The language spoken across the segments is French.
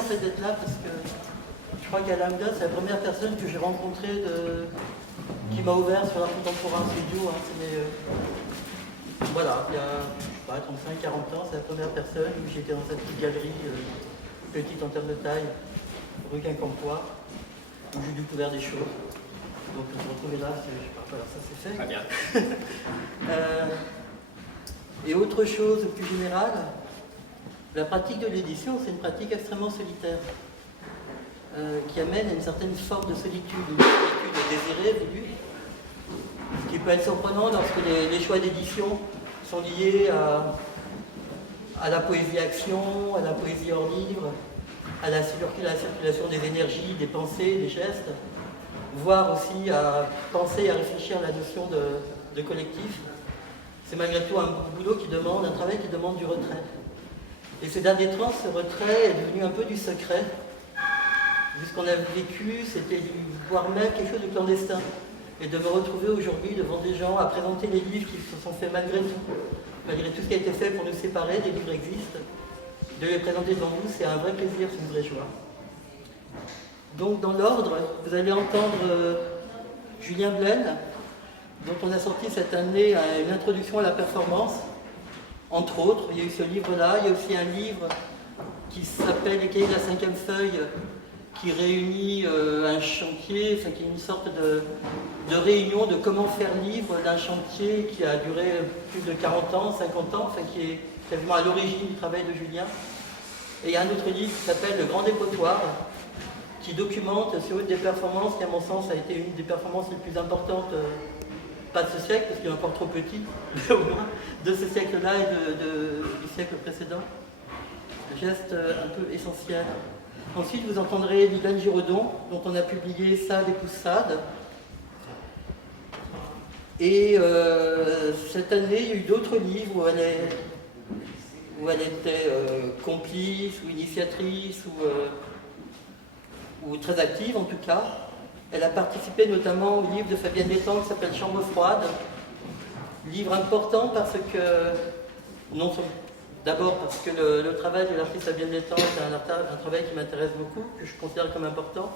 en fait d'être là parce que je crois qu'Alain Gdas, c'est la première personne que j'ai rencontrée qui m'a ouvert sur l'art contemporain. C'est idiot, hein, voilà, il y a 35-40 ans, c'est la première personne où j'étais dans cette petite galerie, petite en termes de taille, rue Quincampoix, où j'ai découvert des choses. Donc se retrouver là, voilà, ça c'est fait. Très bien. Et autre chose plus générale, la pratique de l'édition, c'est une pratique extrêmement solitaire, qui amène à une certaine forme de solitude, une solitude désirée, voulue, ce qui peut être surprenant lorsque les choix d'édition sont liés à la poésie-action, à la poésie hors livre, à la circulation des énergies, des pensées, des gestes, voire aussi à penser et à réfléchir à la notion de collectif. C'est malgré tout un boulot un travail qui demande du retrait. Et ces derniers temps, ce retrait est devenu un peu du secret. Vu ce qu'on a vécu, c'était voire même quelque chose de clandestin. Et de me retrouver aujourd'hui devant des gens à présenter les livres qui se sont faits malgré tout ce qui a été fait pour nous séparer, les livres existent. De les présenter devant vous, c'est un vrai plaisir, c'est une vraie joie. Donc dans l'ordre, vous allez entendre Julien Blaine, dont on a sorti cette année une introduction à la performance, entre autres. Il y a eu ce livre-là, il y a aussi un livre qui s'appelle Les cahiers de la 5e feuille, qui réunit un chantier, enfin qui est une sorte de réunion de comment faire livre d'un chantier qui a duré plus de 40 ans, 50 ans, enfin qui est quasiment à l'origine du travail de Julien. Et il y a un autre livre qui s'appelle Le Grand Dépotoir, qui documente sur une des performances qui, à mon sens, a été une des performances les plus importantes, pas de ce siècle, parce qu'il est encore trop petit, mais au moins de ce siècle-là et du siècle précédent. Un geste un peu essentiel. Ensuite, vous entendrez Liliane Giraudon, dont on a publié Sade et Poussade. Et cette année, il y a eu d'autres livres où elle était complice ou initiatrice ou très active en tout cas. Elle a participé notamment au livre de Fabienne Létang qui s'appelle Chambre froide. Livre important parce que, d'abord parce que le travail de l'artiste Fabienne Létang est un travail qui m'intéresse beaucoup, que je considère comme important.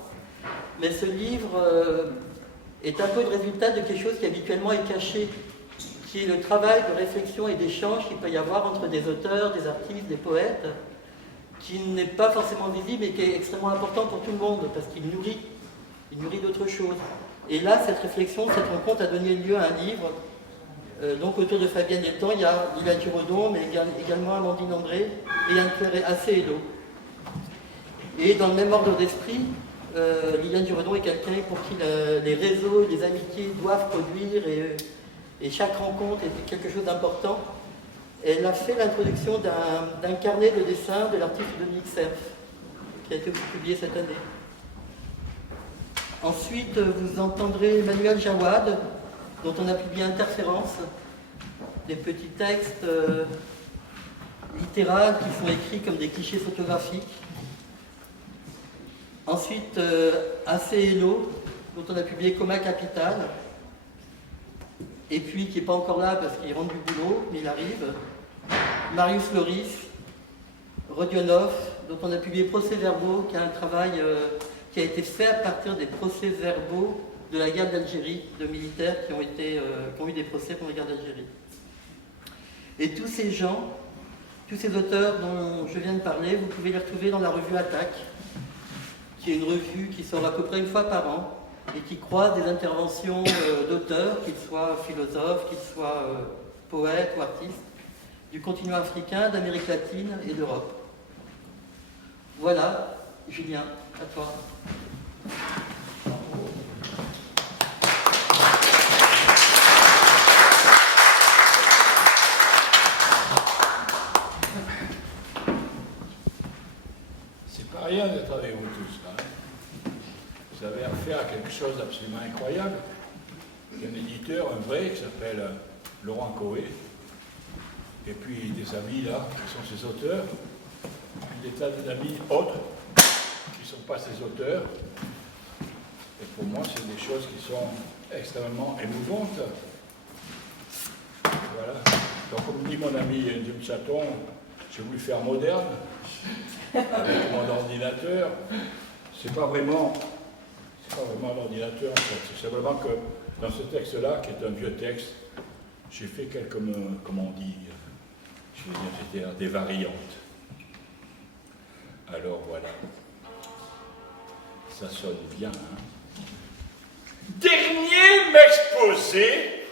Mais ce livre est un peu le résultat de quelque chose qui habituellement est caché, qui est le travail de réflexion et d'échange qu'il peut y avoir entre des auteurs, des artistes, des poètes, qui n'est pas forcément visible et qui est extrêmement important pour tout le monde, parce qu'il nourrit d'autres choses. Et là, cette réflexion, cette rencontre a donné lieu à un livre. Donc autour de Fabienne Létang, il y a Liliane Giraudon, mais également Amandine André et Anne-Claire Assé-Hello. Et dans le même ordre d'esprit, Liliane Giraudon est quelqu'un pour qui les réseaux et les amitiés doivent produire et chaque rencontre est quelque chose d'important. Elle a fait l'introduction d'un carnet de dessin de l'artiste Dominique Cerf, qui a été publié cette année. Ensuite, vous entendrez Emmanuel Jawad, dont on a publié Interférence, des petits textes littéraires qui sont écrits comme des clichés photographiques. Ensuite, Assé-Hello, dont on a publié Coma Capital, et puis qui n'est pas encore là parce qu'il rentre du boulot, mais il arrive. Marius Loris, Rodionov, dont on a publié Procès-verbaux, qui est un travail qui a été fait à partir des procès-verbaux de la guerre d'Algérie, de militaires qui ont eu des procès pour la guerre d'Algérie. Et tous ces gens, tous ces auteurs dont je viens de parler, vous pouvez les retrouver dans la revue Attaque, qui est une revue qui sort à peu près une fois par an et qui croise des interventions d'auteurs, qu'ils soient philosophes, qu'ils soient poètes ou artistes, du continent africain, d'Amérique latine et d'Europe. Voilà, Julien, à toi. C'est pas rien d'être avec vous tous là. Vous avez affaire à quelque chose d'absolument incroyable. Il y a un éditeur, un vrai, qui s'appelle Laurent Coé, et puis des amis là, qui sont ses auteurs, puis des tas d'amis autres, qui ne sont pas ses auteurs. Et pour moi, c'est des choses qui sont extrêmement émouvantes. Voilà. Donc, comme dit mon ami Jim Chaton, j'ai voulu faire moderne. avec mon ordinateur. C'est pas vraiment l'ordinateur en fait. C'est simplement que dans ce texte-là, qui est un vieux texte, j'ai fait quelques, comment on dit, je veux dire, des variantes. Alors voilà. Ça sonne bien, hein. Dernier m'exposé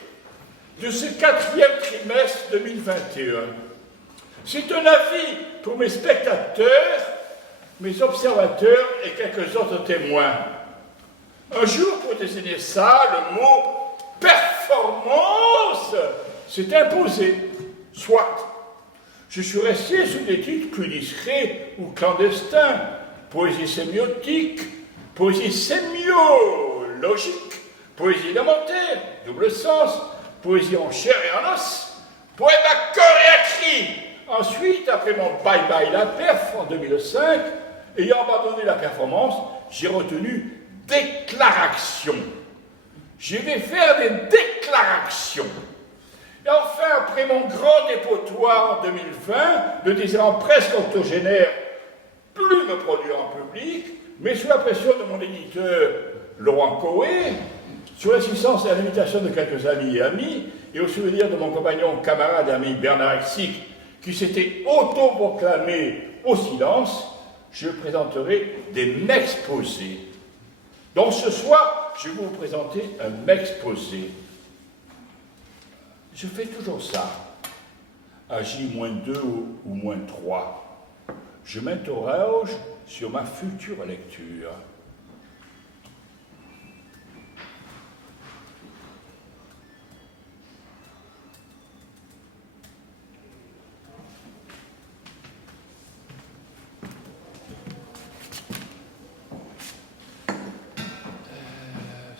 de ce 4e trimestre 2021. C'est un avis pour mes spectateurs, mes observateurs et quelques autres témoins. Un jour, pour désigner ça, le mot performance s'est imposé. Soit. Je suis resté sous des titres plus discrets ou clandestins. Poésie sémiotique, poésie sémiologique, poésie élémentaire, double sens, poésie en chair et en os, poème à cœur et à cri. Ensuite, après mon bye-bye la perf en 2005, ayant abandonné la performance, j'ai retenu déclaration. Je vais faire des déclarations. Et enfin, après mon grand dépotoir en 2020, le désirant presque octogénaire, plus me produire en public, mais sous la pression de mon éditeur Laurent Coé, sous l'assistance et à l'invitation de quelques amis et amis, et au souvenir de mon compagnon, camarade et ami Bernard Exig, qui s'était autoproclamé au silence, je présenterai des m'exposés. Donc ce soir, je vais vous présenter un m'exposé. Je fais toujours ça, à J-2 ou -3. Je m'interroge sur ma future lecture.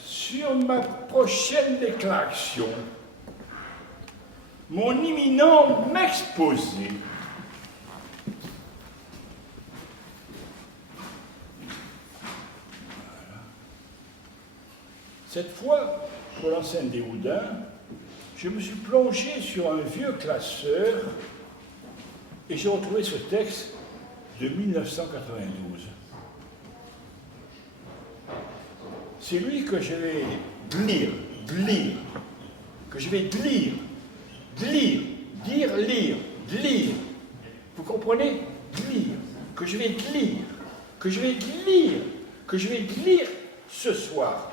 Sur ma prochaine déclaration, mon imminent m'exposé. Cette fois, pour l'enceinte des Houdins, je me suis plongé sur un vieux classeur et j'ai retrouvé ce texte de 1992. C'est lui que je vais lire, que je vais lire, lire. Vous comprenez? Lire, que je vais lire ce soir.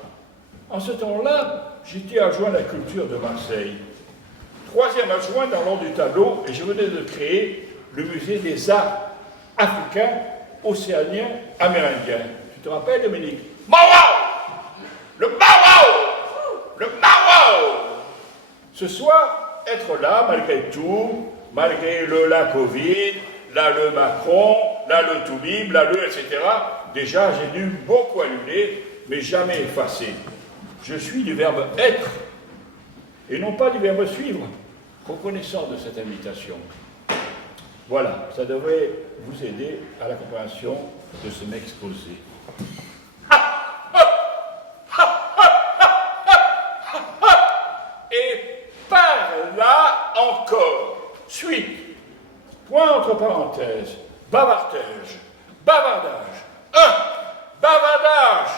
En ce temps-là, j'étais adjoint à la culture de Marseille. 3e adjoint dans l'ordre du tableau, et je venais de créer le musée des arts africains, océaniens, amérindiens. Tu te rappelles, Dominique? Le Mawao! Ce soir, être là, malgré tout, malgré la Covid, là le Macron, là le Toubib, là le etc., déjà j'ai dû beaucoup annuler, mais jamais effacer. Je suis du verbe être, et non pas du verbe suivre, reconnaissant de cette invitation. Voilà, ça devrait vous aider à la compréhension de ce m'exposé. Et par là encore, suite, point entre parenthèses, bavardage. 1. Bavardage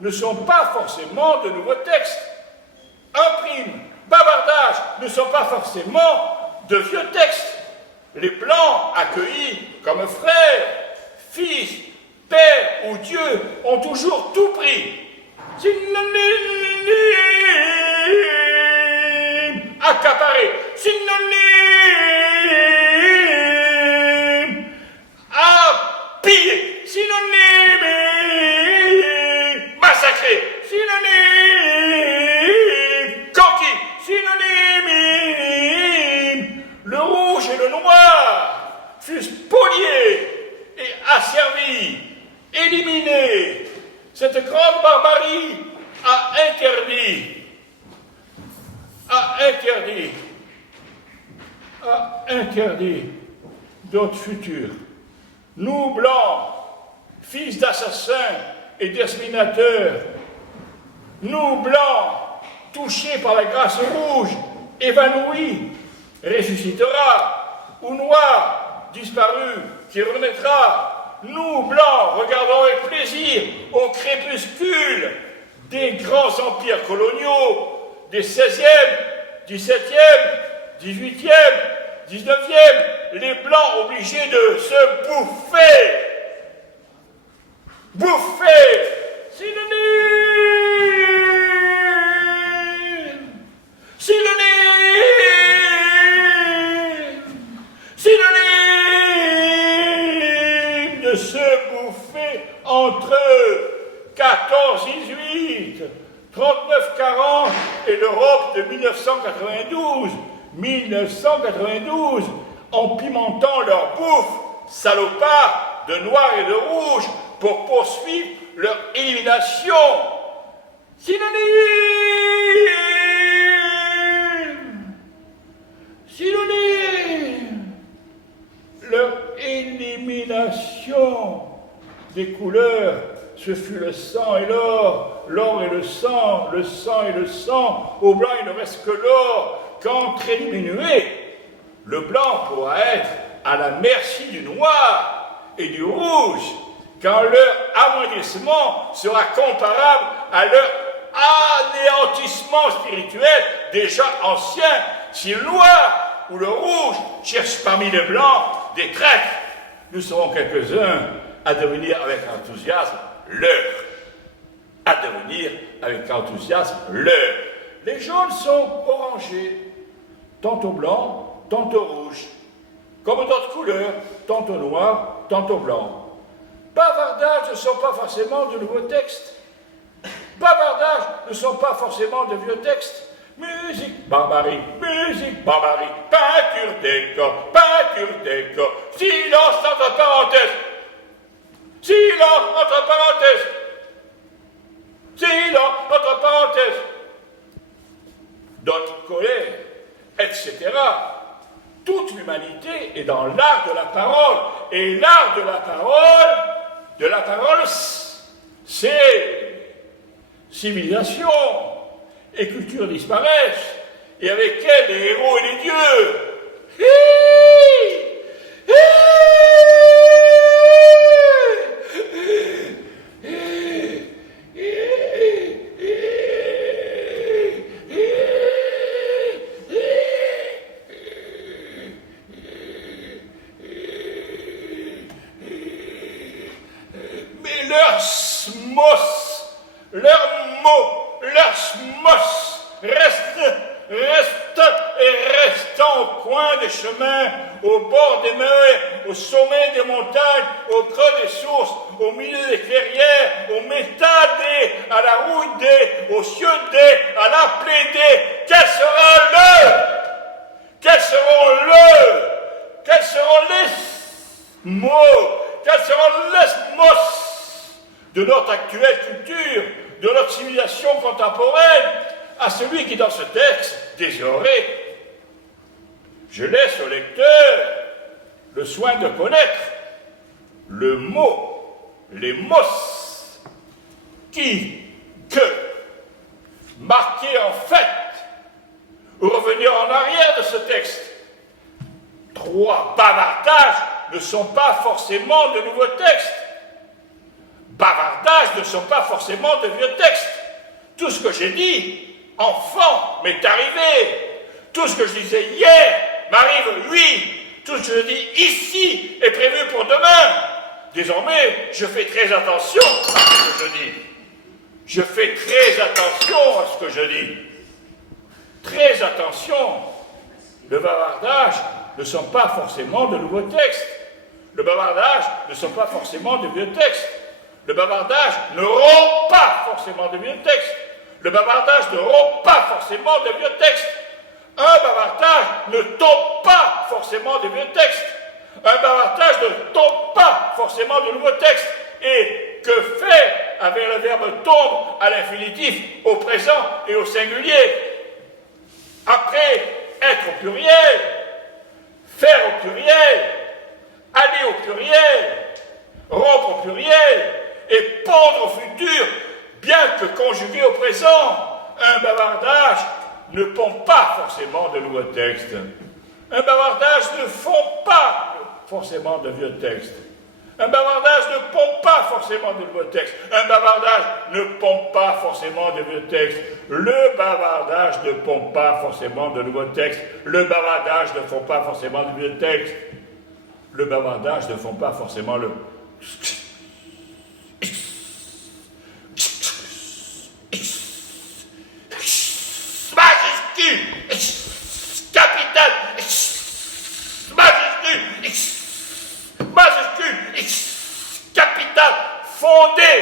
ne sont pas forcément de nouveaux textes. 1', bavardage ne sont pas forcément de vieux textes. Les Blancs, accueillis comme frères, fils, père ou Dieu, ont toujours tout pris. Synonyme, accaparé, synonyme, à piller, synonyme, massacré, synonyme, conquis, synonyme, le rouge et le noir furent spoliés et asservis, éliminés. Cette grande barbarie a interdit d'autres futurs. Nous, Blancs, fils d'assassins et d'exterminateurs, nous, Blancs, touchés par la grâce rouge, évanouis, ressuscitera, ou noir, disparu, qui renaîtra, nous, Blancs, regardons avec plaisir au crépuscule des grands empires coloniaux des 16e, 17e, 18e, 19e, les Blancs obligés de se bouffer. Synonyme. De se bouffer entre 14-18, 39-40 et l'Europe de 1992, en pimentant leur bouffe, salopards de noir et de rouge, pour poursuivre leur élimination. Synonyme. Leur élimination des couleurs, ce fut le sang et l'or et le sang et le sang. Au blanc, il ne reste que l'or. Quand très diminué, le blanc pourra être à la merci du noir et du rouge, quand leur amoindrissement sera comparable à leur anéantissement spirituel déjà ancien, si le noir ou le rouge cherche parmi les blancs des traîtres, nous serons quelques-uns à devenir avec enthousiasme leur. Les jaunes sont orangés, tantôt blancs, tantôt rouges, comme d'autres couleurs, tantôt noirs, tantôt blancs. Bavardages ne sont pas forcément de nouveaux textes. Bavardages ne sont pas forcément de vieux textes. Musique, barbarie, peinture décor, silence entre parenthèses, d'autres colères, etc. Toute l'humanité est dans l'art de la parole, et l'art de la parole, c'est civilisation et culture disparaissent, et avec elles les héros et les dieux. Mais leur smos, leur mot, leur smos restant au coin des chemins, au bord des mers, au sommet des montagnes, au creux des sources, au milieu des clairières, au métal des, à la rouille des, aux cieux des, à la plaie des. Quels seront les mots, quels seront les smos de notre actuelle culture, de notre civilisation contemporaine, à celui qui, dans ce texte, désirerait. Je laisse au lecteur le soin de connaître le mot, les mos, qui, que, marquer en fait, ou revenir en arrière de ce texte. 3 bavardages ne sont pas forcément de nouveaux textes. Bavardages ne sont pas forcément de vieux textes. Tout ce que j'ai dit, enfant, m'est arrivé. Tout ce que je disais hier m'arrive, oui. Tout ce que je dis ici est prévu pour demain. Désormais, je fais très attention à ce que je dis. Je fais très attention à ce que je dis. Très attention. Le bavardage ne sont pas forcément de nouveaux textes. Le bavardage ne sont pas forcément de vieux textes. Le bavardage ne rompt pas forcément de vieux textes. Le bavardage ne rompt pas forcément de vieux textes. Un bavardage ne tombe pas forcément de vieux textes. Un bavardage ne tombe pas forcément de nouveaux textes. Et que faire avec le verbe tombe à l'infinitif, au présent et au singulier? Après, être au pluriel, faire au pluriel, aller au pluriel, rompre au pluriel, et pendre au futur, bien que conjugué au présent. Un bavardage ne pompe pas forcément de nouveaux textes. Un bavardage ne fond pas forcément de vieux textes. Un bavardage ne pompe pas forcément de nouveaux textes. Un bavardage ne pompe pas forcément de nouveaux textes. Le bavardage ne pompe pas forcément de nouveaux textes. Le bavardage ne font pas forcément de nouveaux textes. Le bavardage ne font pas forcément le... majuscule, capital, majuscule, capital, fondé.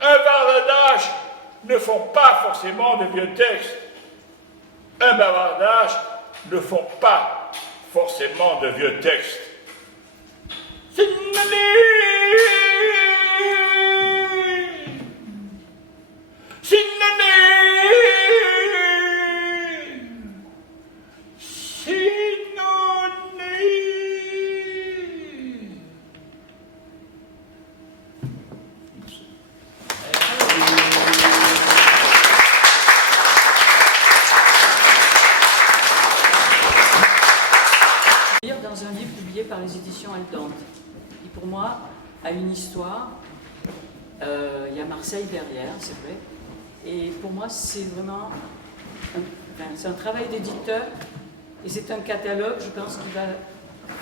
Un bavardage ne font pas forcément de vieux textes. Un bavardage ne font pas forcément de vieux textes. Dans un livre publié par les éditions Aldante, qui pour moi a une histoire. Il y a Marseille derrière, c'est vrai. Et pour moi, c'est vraiment c'est un travail d'éditeur et c'est un catalogue, je pense, qui va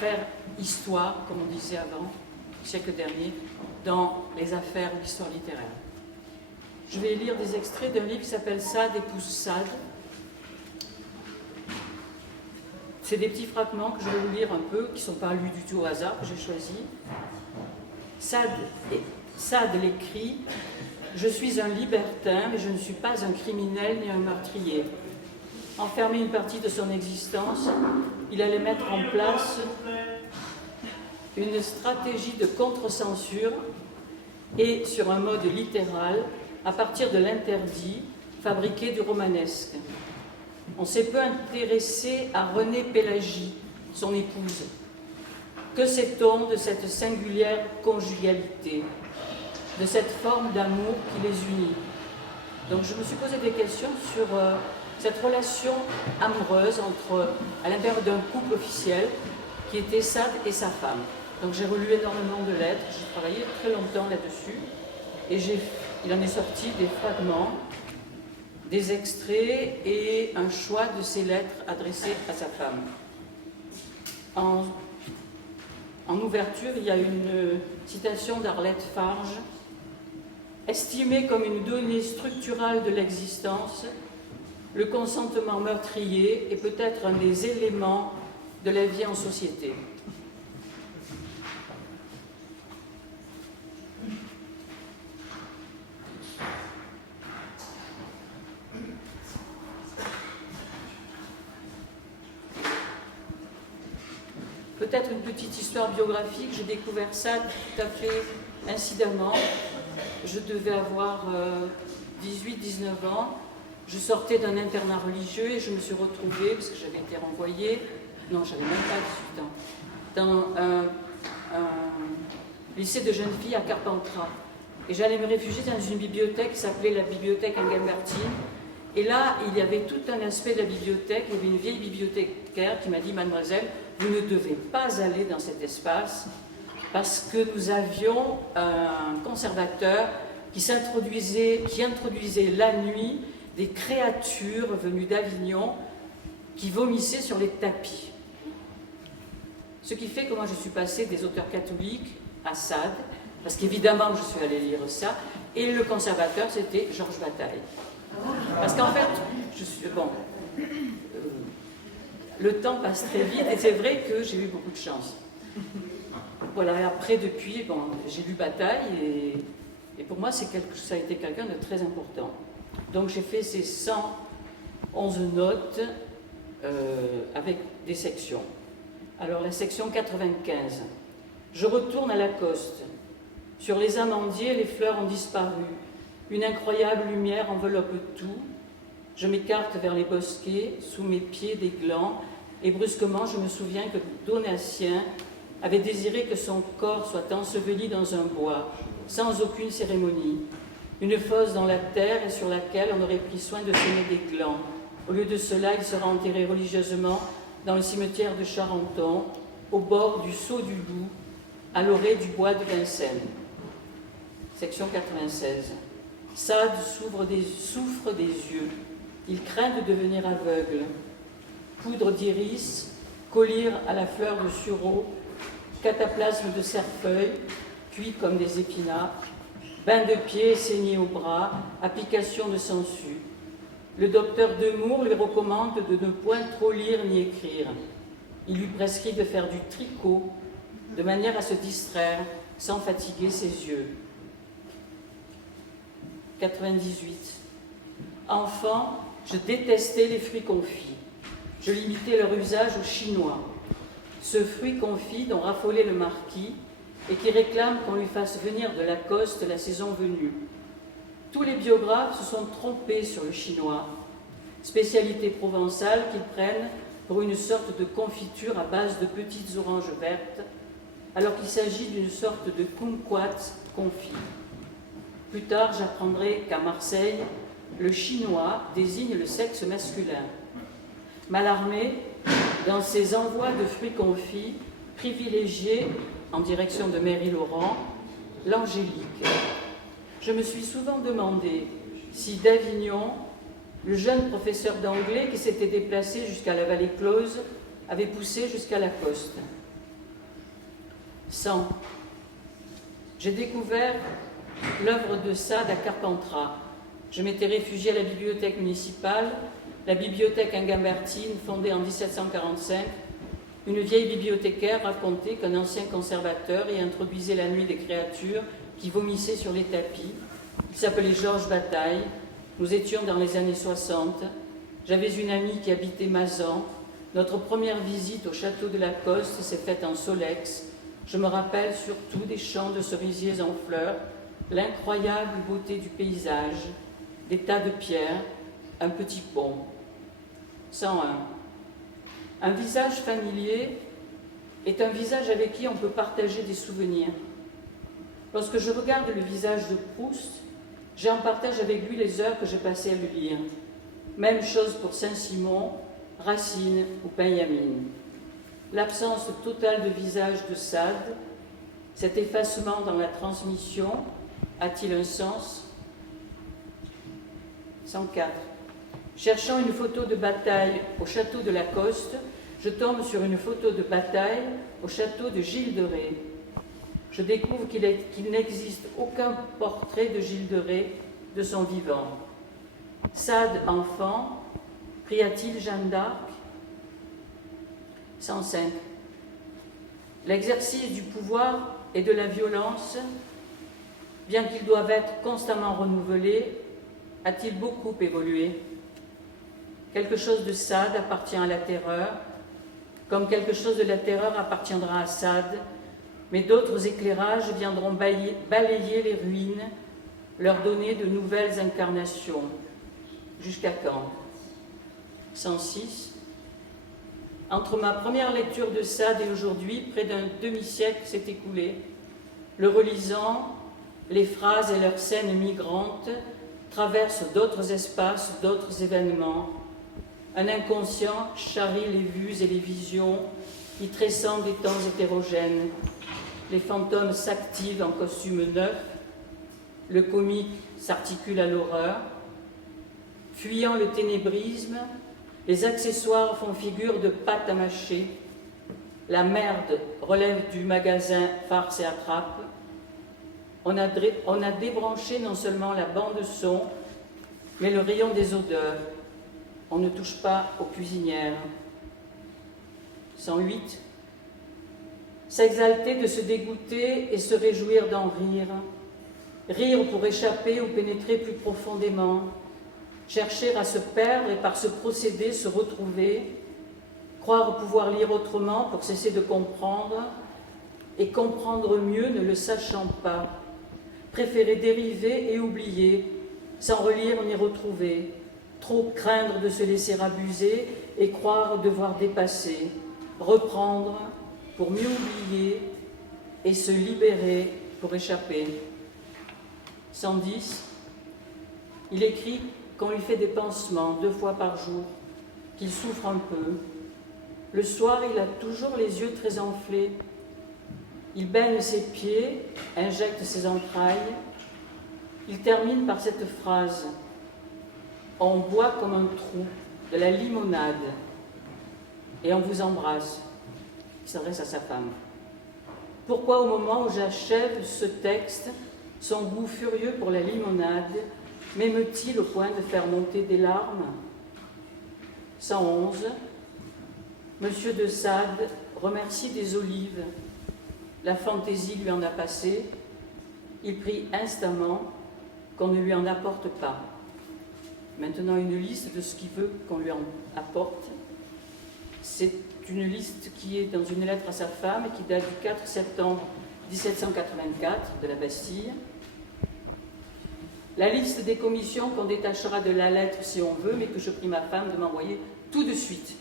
faire histoire, comme on disait avant, le siècle dernier, dans les affaires d'histoire littéraire. Je vais lire des extraits d'un livre qui s'appelle Sade épouse Sade. C'est des petits fragments que je vais vous lire un peu, qui ne sont pas lus du tout au hasard, que j'ai choisis. Sade l'écrit « Je suis un libertin, mais je ne suis pas un criminel ni un meurtrier. » Enfermé une partie de son existence, il allait mettre en place une stratégie de contre-censure et, sur un mode littéral, à partir de l'interdit, fabriquer du romanesque. On s'est peu intéressé à Renée Pélagie, son épouse. Que sait-on de cette singulière conjugalité, de cette forme d'amour qui les unit? Donc je me suis posé des questions sur cette relation amoureuse à l'intérieur d'un couple officiel qui était Sade et sa femme. Donc j'ai relu énormément de lettres, j'ai travaillé très longtemps là-dessus et il en est sorti des fragments, des extraits et un choix de ces lettres adressées à sa femme. En ouverture, il y a une citation d'Arlette Farge. « Estimé comme une donnée structurale de l'existence, le consentement meurtrier est peut-être un des éléments de la vie en société. » Peut-être une petite histoire biographique. J'ai découvert ça tout à fait incidemment. Je devais avoir 18-19 ans. Je sortais d'un internat religieux et je me suis retrouvée, parce que j'avais été renvoyée, non, j'avais même pas 18 ans, dans un lycée de jeunes filles à Carpentras. Et j'allais me réfugier dans une bibliothèque qui s'appelait la bibliothèque Engelbertine. Et là, il y avait tout un aspect de la bibliothèque. Il y avait une vieille bibliothécaire qui m'a dit « Mademoiselle, vous ne devez pas aller dans cet espace parce que nous avions un conservateur qui introduisait la nuit des créatures venues d'Avignon qui vomissaient sur les tapis. » Ce qui fait que moi je suis passée des auteurs catholiques à Sade, parce qu'évidemment je suis allée lire ça, et le conservateur c'était Georges Bataille. Parce qu'en fait, le temps passe très vite et c'est vrai que j'ai eu beaucoup de chance. Voilà, et après depuis, j'ai lu Bataille et pour moi ça a été quelqu'un de très important. Donc j'ai fait ces 111 notes avec des sections. Alors la section 95. Je retourne à Lacoste. Sur les amandiers, les fleurs ont disparu. Une incroyable lumière enveloppe tout. Je m'écarte vers les bosquets, sous mes pieds des glands, et brusquement je me souviens que Donatien avait désiré que son corps soit enseveli dans un bois, sans aucune cérémonie. Une fosse dans la terre et sur laquelle on aurait pris soin de semer des glands. Au lieu de cela, il sera enterré religieusement dans le cimetière de Charenton, au bord du Saut du Loup, à l'orée du bois de Vincennes. Section 96. Sade souffre des yeux. Il craint de devenir aveugle. Poudre d'iris, collyre à la fleur de sureau, cataplasme de cerfeuil, cuit comme des épinards, bain de pied saigné au bras, application de sangsues. Le docteur Demour lui recommande de ne point trop lire ni écrire. Il lui prescrit de faire du tricot, de manière à se distraire sans fatiguer ses yeux. 98. Enfant, je détestais les fruits confits. Je limitais leur usage aux Chinois. Ce fruit confit dont raffolait le marquis et qui réclame qu'on lui fasse venir de Lacoste la saison venue. Tous les biographes se sont trompés sur le chinois, spécialité provençale qu'ils prennent pour une sorte de confiture à base de petites oranges vertes, alors qu'il s'agit d'une sorte de kumquat confit. Plus tard, j'apprendrai qu'à Marseille, le chinois désigne le sexe masculin. Mallarmé, dans ses envois de fruits confits, privilégiait, en direction de Mairie-Laurent, l'angélique. Je me suis souvent demandé si d'Avignon, le jeune professeur d'anglais qui s'était déplacé jusqu'à la Vallée Close avait poussé jusqu'à Lacoste. 100. J'ai découvert l'œuvre de Sade à Carpentras. Je m'étais réfugiée à la bibliothèque municipale, la bibliothèque Ingambertine, fondée en 1745. Une vieille bibliothécaire racontait qu'un ancien conservateur y introduisait la nuit des créatures qui vomissaient sur les tapis. Il s'appelait Georges Bataille. Nous étions dans les années 60. J'avais une amie qui habitait Mazan. Notre première visite au château de Lacoste s'est faite en Solex. Je me rappelle surtout des champs de cerisiers en fleurs, l'incroyable beauté du paysage, des tas de pierres, un petit pont. 101. Un visage familier est un visage avec qui on peut partager des souvenirs. Lorsque je regarde le visage de Proust, j'en partage avec lui les heures que j'ai passées à le lire. Même chose pour Saint-Simon, Racine ou Benjamin. L'absence totale de visage de Sade, cet effacement dans la transmission, a-t-il un sens? 104. Cherchant une photo de Bataille au château de Lacoste, je tombe sur une photo de Bataille au château de Gilles de Rais. Je découvre qu'il n'existe aucun portrait de Gilles de Rais de son vivant. Sade, enfant, pria-t-il Jeanne d'Arc? 105. L'exercice du pouvoir et de la violence, bien qu'ils doivent être constamment renouvelés, a-t-il beaucoup évolué? Quelque chose de Sade appartient à la terreur, comme quelque chose de la terreur appartiendra à Sade, mais d'autres éclairages viendront balayer les ruines, leur donner de nouvelles incarnations. Jusqu'à quand? 106. Entre ma première lecture de Sade et aujourd'hui, près d'un demi-siècle s'est écoulé. Le relisant, les phrases et leurs scènes migrantes traversent d'autres espaces, d'autres événements. Un inconscient charrie les vues et les visions qui tressent des temps hétérogènes. Les fantômes s'activent en costume neuf, le comique s'articule à l'horreur. Fuyant le ténébrisme, les accessoires font figure de pâte à mâcher. La merde relève du magasin farce et attrape. On a débranché non seulement la bande son, mais le rayon des odeurs. On ne touche pas aux cuisinières. 108. S'exalter de se dégoûter et se réjouir d'en rire. Rire pour échapper ou pénétrer plus profondément. Chercher à se perdre et par ce procédé se retrouver. Croire pouvoir lire autrement pour cesser de comprendre et comprendre mieux ne le sachant pas. Préférer dériver et oublier sans relire ni retrouver. Trop craindre de se laisser abuser et croire devoir dépasser. Reprendre pour mieux oublier et se libérer pour échapper. 110. Il écrit qu'on lui fait des pansements 2 fois par jour, qu'il souffre un peu. Le soir, il a toujours les yeux très enflés. Il baigne ses pieds, injecte ses entrailles. Il termine par cette phrase. On boit comme un trou, de la limonade, et on vous embrasse. Il s'adresse à sa femme. Pourquoi au moment où j'achève ce texte, son goût furieux pour la limonade m'émeut-il au point de faire monter des larmes? 111. Monsieur de Sade remercie des olives. La fantaisie lui en a passé. Il prie instamment qu'on ne lui en apporte pas. Maintenant, une liste de ce qu'il veut qu'on lui en apporte. C'est une liste qui est dans une lettre à sa femme et qui date du 4 septembre 1784 de la Bastille. La liste des commissions qu'on détachera de la lettre si on veut, mais que je prie ma femme de m'envoyer tout de suite.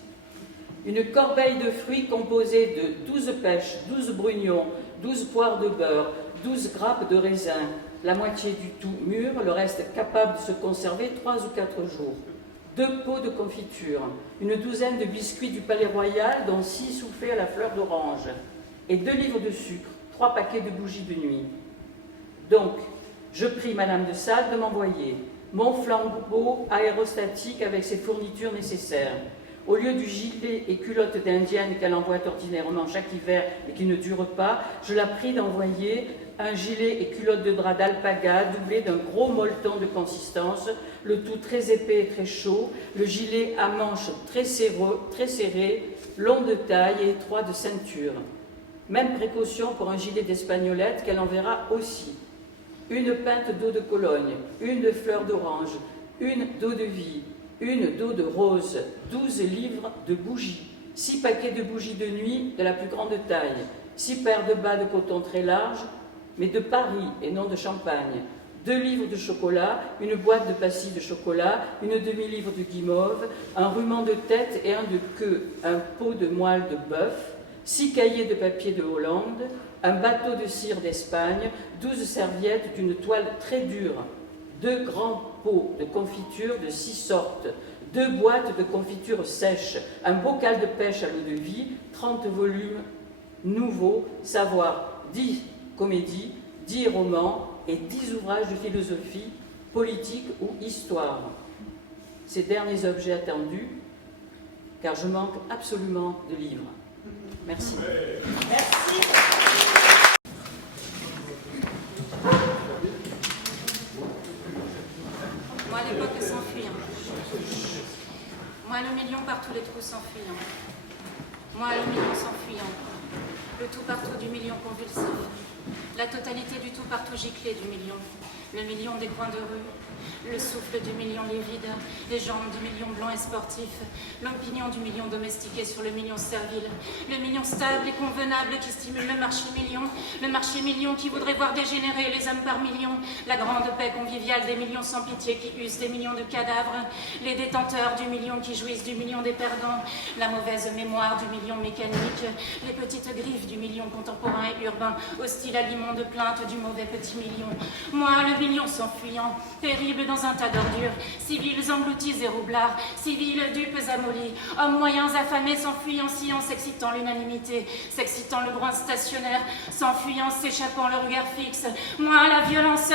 Une corbeille de fruits composée de 12 pêches, 12 brugnons, 12 poires de beurre, 12 grappes de raisin, la moitié du tout mûr, le reste capable de se conserver 3 ou 4 jours. 2 pots de confiture, une douzaine de biscuits du Palais Royal, dont 6 soufflés à la fleur d'orange, et 2 livres de sucre, 3 paquets de bougies de nuit. Donc, je prie Madame de Sade de m'envoyer mon flambeau aérostatique avec ses fournitures nécessaires. Au lieu du gilet et culotte d'indienne qu'elle envoie ordinairement chaque hiver et qui ne dure pas, je la prie d'envoyer un gilet et culotte de drap d'alpaga doublé d'un gros molleton de consistance, le tout très épais et très chaud, le gilet à manches très serré, long de taille et étroit de ceinture. Même précaution pour un gilet d'espagnolette qu'elle enverra aussi. Une pinte d'eau de Cologne, une de fleurs d'orange, une d'eau de vie, une d'eau de rose, 12 livres de bougies, 6 paquets de bougies de nuit de la plus grande taille, 6 paires de bas de coton très larges, mais de Paris et non de Champagne, 2 livres de chocolat, une boîte de pastilles de chocolat, une demi-livre de guimauve, un ruban de tête et un de queue, un pot de moelle de bœuf, 6 cahiers de papier de Hollande, un bateau de cire d'Espagne, 12 serviettes d'une toile très dure, 2 grands pots de confiture de 6 sortes, 2 boîtes de confiture sèche, un bocal de pêche à l'eau de vie, 30 volumes nouveaux, savoir 10 comédies, 10 romans et 10 ouvrages de philosophie, politique ou histoire. Ces derniers objets attendus, car je manque absolument de livres. Merci. Merci. Moi, l'époque s'enfuyant. Moi, le million par tous les trous s'enfuyant. Moi, le million s'enfuyant. Le tout partout du million convulsif. La totalité du tout partout giclé du million. Le million des coins de rue. Le souffle du million livide, les jambes du million blanc et sportif, l'opinion du million domestiqué sur le million servile, le million stable et convenable qui stimule le marché million qui voudrait voir dégénérer les hommes par millions, la grande paix conviviale des millions sans pitié qui usent des millions de cadavres, les détenteurs du million qui jouissent du million des perdants, la mauvaise mémoire du million mécanique, les petites griffes du million contemporain et urbain, hostile à l'immonde plainte du mauvais petit million. Moi, le million s'enfuyant, pénible dans un tas d'ordures, civils engloutis et roublards, civils dupes amollis, hommes moyens affamés s'enfuyant, sciant, s'excitant l'unanimité, s'excitant le groin stationnaire, s'enfuyant, s'échappant le regard fixe. Moi la violence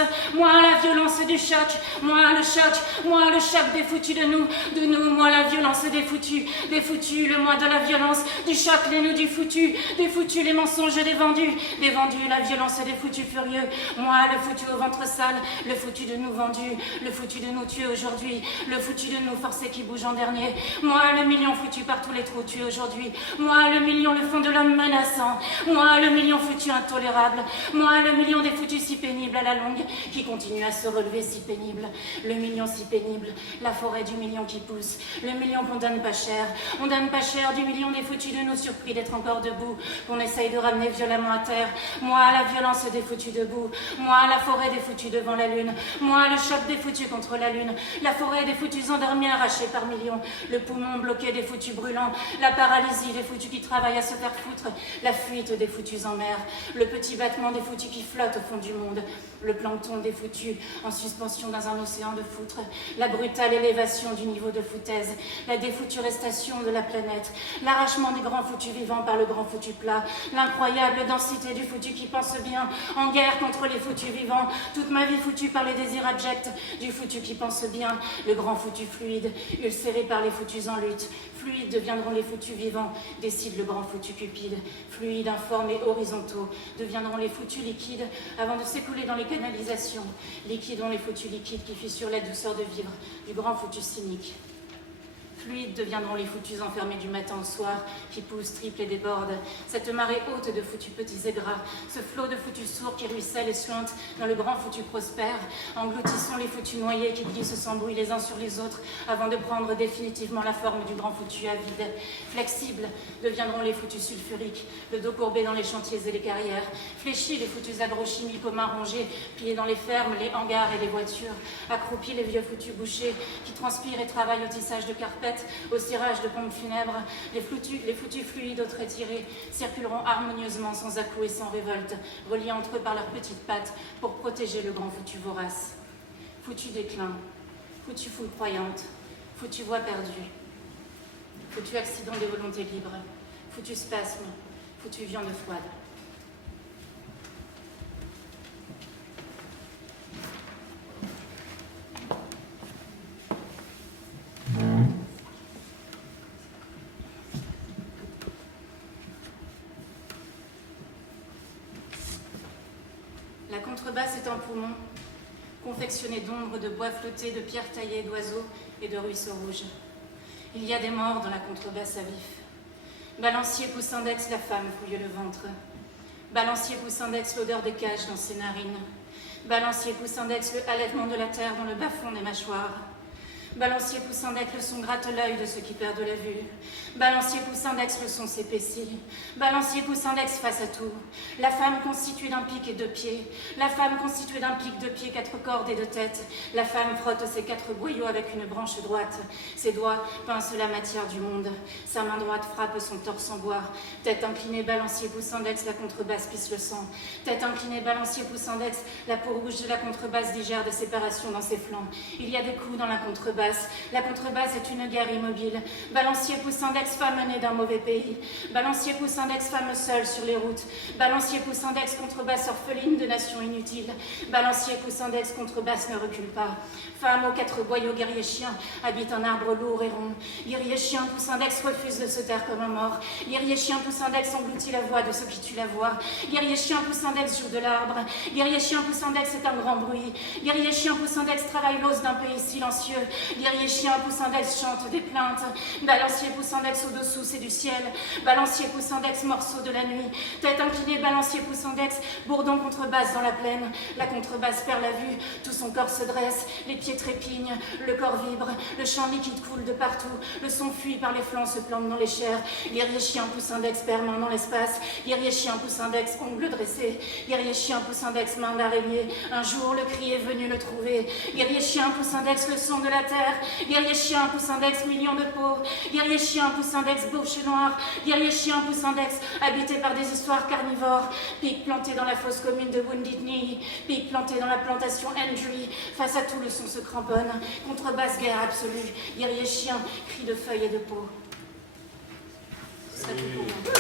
du choc, moi le choc des foutus de nous, moi la violence des foutus, le moi de la violence, du choc les nous du foutu, des foutus les mensonges des vendus, la violence des foutus furieux, moi le foutu au ventre sale, le foutu de nous vendus, le foutu de nous tués aujourd'hui, le foutu de nous forcés qui bougent en dernier, moi le million foutu par tous les trous tués aujourd'hui, moi le million le fond de l'homme menaçant, moi le million foutu intolérable, moi le million des foutus si pénibles à la longue, qui continuent à se relever si pénibles, le million si pénible, la forêt du million qui pousse, le million qu'on donne pas cher, on donne pas cher du million des foutus de nous surpris d'être encore debout, qu'on essaye de ramener violemment à terre, moi la violence des foutus debout, moi la forêt des foutus devant devant la lune. Moi, le choc des foutus contre la lune. La forêt des foutus endormis arrachés par millions. Le poumon bloqué des foutus brûlants. La paralysie des foutus qui travaillent à se faire foutre. La fuite des foutus en mer. Le petit battement des foutus qui flottent au fond du monde. Le plancton des foutus en suspension dans un océan de foutre. La brutale élévation du niveau de foutaise. La défuturestation de la planète. L'arrachement des grands foutus vivants par le grand foutu plat. L'incroyable densité du foutu qui pense bien, en guerre contre les foutus vivants, toute ma vie foutue par les désirs abjects du foutu qui pense bien, le grand foutu fluide, ulcéré par les foutus en lutte. Fluides deviendront les foutus vivants, décide le grand foutu cupide. Fluides, informes et horizontaux deviendront les foutus liquides avant de s'écouler dans les canalisations. Liquidons les foutus liquides qui fissurent la douceur de vivre du grand foutu cynique. Fluides deviendront les foutus enfermés du matin au soir, qui poussent, triplent et débordent. Cette marée haute de foutus petits et gras, ce flot de foutus sourds qui ruisselle et suinte dans le grand foutu prospère. Engloutissons les foutus noyés qui glissent sans bruit les uns sur les autres, avant de prendre définitivement la forme du grand foutu avide. Flexibles deviendront les foutus sulfuriques, le dos courbé dans les chantiers et les carrières. Fléchis les foutus agrochimiques aux mains rongées, pliés dans les fermes, les hangars et les voitures. Accroupis les vieux foutus bouchers, qui transpirent et travaillent au tissage de carpettes, au cirage de pompes funèbres. Les foutus fluides aux traits tirés circuleront harmonieusement sans à-coups et sans révolte, reliés entre eux par leurs petites pattes pour protéger le grand foutu vorace. Foutu déclin, foutu foule croyante, foutu voix perdue, foutu accident des volontés libres, foutu spasme, foutu viande froide. La contrebasse est un poumon, confectionné d'ombre, de bois flotté, de pierres taillées, d'oiseaux et de ruisseaux rouges. Il y a des morts dans la contrebasse à vif. Balancier pousse index, la femme fouille le ventre. Balancier pousse index, l'odeur des cages dans ses narines. Balancier pousse index, le halèvement de la terre dans le bas-fond des mâchoires. Balancier pousse index, le son gratte l'œil de ceux qui perdent la vue. Balancier pousse index, le son s'épaissit. Balancier pousse index face à tout. La femme constituée d'un pic et deux pieds. La femme constituée d'un pic, deux pieds, quatre cordes et deux têtes. La femme frotte ses quatre boyaux avec une branche droite. Ses doigts pincent la matière du monde. Sa main droite frappe son torse en bois. Tête inclinée, balancier pousse index, la contrebasse pisse le sang. Tête inclinée, balancier pousse index, la peau rouge de la contrebasse digère de séparation dans ses flancs. Il y a des coups dans la contrebasse. La contrebasse est une guerre immobile. Balancier pousse index, femme née d'un mauvais pays. Balancier pousse index, femme seule sur les routes. Balancier pousse index, contrebasse orpheline de nations inutiles. Balancier pousse index, contrebasse ne recule pas. Femme aux quatre boyaux, guerrier chien, habite un arbre lourd et rond. Guerrier chien pousse index, refuse de se taire comme un mort. Guerrier chien pousse index, engloutit la voix de ceux qui tuent la voix. Guerrier chien pousse index, joue de l'arbre. Guerrier chien pousse index, c'est un grand bruit. Guerrier chien pousse index, travaille l'os d'un pays silencieux. Guerrier chien pousse index, chante des plaintes. Balancier pousse index, au-dessous c'est du ciel. Balancier pousse index, morceau de la nuit. Tête inclinée, balancier pousse index, bourdon contrebasse dans la plaine. La contrebasse perd la vue, tout son corps se dresse, les pieds trépignent, le corps vibre, le champ liquide coule de partout, le son fuit par les flancs, se plante dans les chairs. Guerrier chien pousse index, permanent dans l'espace. Guerrier chien pousse index, ongles dressés. Guerrier chien pousse index, main d'araignée. Un jour le cri est venu le trouver. Guerrier chien pousse index, le son de la terre. Guerrier chien pousse index, millions de pauvres. Guerrier chien pousse index, bouche noire. Guerrier chien pousse index, habité par des histoires carnivores. Pic planté dans la fosse commune de Wounded Knee. Pic planté dans la plantation Andrew. Face à tout, le son se cramponne. Contrebasse, guerre absolue. Guerrier chien, cri de feuilles et de peau. Ce serait tout pour moi.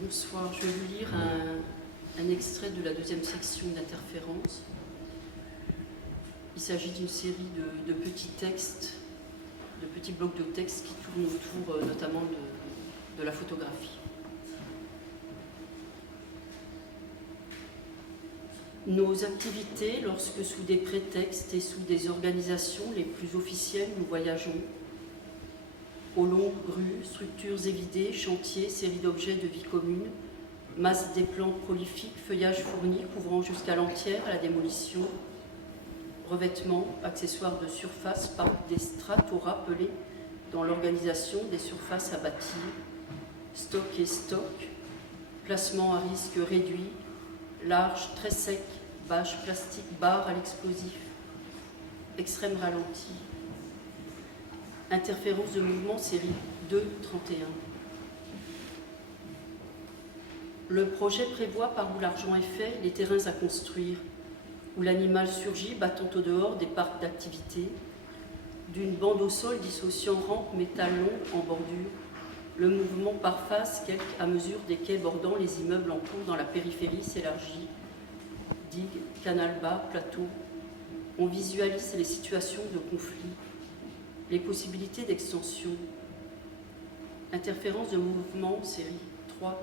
Bonsoir, je vais vous lire un extrait de la deuxième section d'Interférence. Il s'agit d'une série de petits textes, de petits blocs de textes qui tournent autour notamment de la photographie. Nos activités, lorsque sous des prétextes et sous des organisations les plus officielles nous voyageons, aux longues rues, structures évidées, chantiers, séries d'objets de vie commune, masse des plantes prolifiques, feuillages fournis couvrant jusqu'à l'entière la démolition, revêtements, accessoires de surface par des strates aux râpelés dans l'organisation des surfaces à bâtir, stock et stock, placement à risque réduit, large, très sec, bâche plastique, barre à l'explosif, extrême ralenti, interférence de mouvement série 2-31. Le projet prévoit par où l'argent est fait les terrains à construire, où l'animal surgit battant au dehors des parcs d'activité, d'une bande au sol dissociant rampe métal long en bordure, le mouvement par phase à mesure des quais bordant les immeubles en cours dans la périphérie s'élargit, digues, canal bas, plateau. On visualise les situations de conflit, les possibilités d'extension. Interférence de mouvement, série 3-31.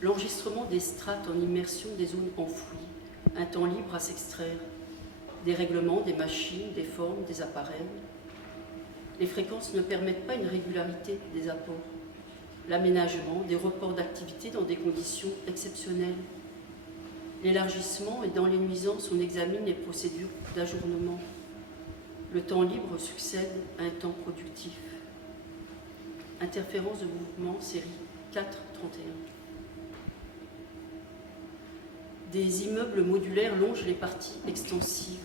L'enregistrement des strates en immersion des zones enfouies, un temps libre à s'extraire, des règlements, des machines, des formes, des appareils. Les fréquences ne permettent pas une régularité des apports. L'aménagement, des reports d'activité dans des conditions exceptionnelles. L'élargissement et dans les nuisances, on examine les procédures d'ajournement. Le temps libre succède à un temps productif. Interférence de mouvement, série 4-31. Des immeubles modulaires longent les parties extensives,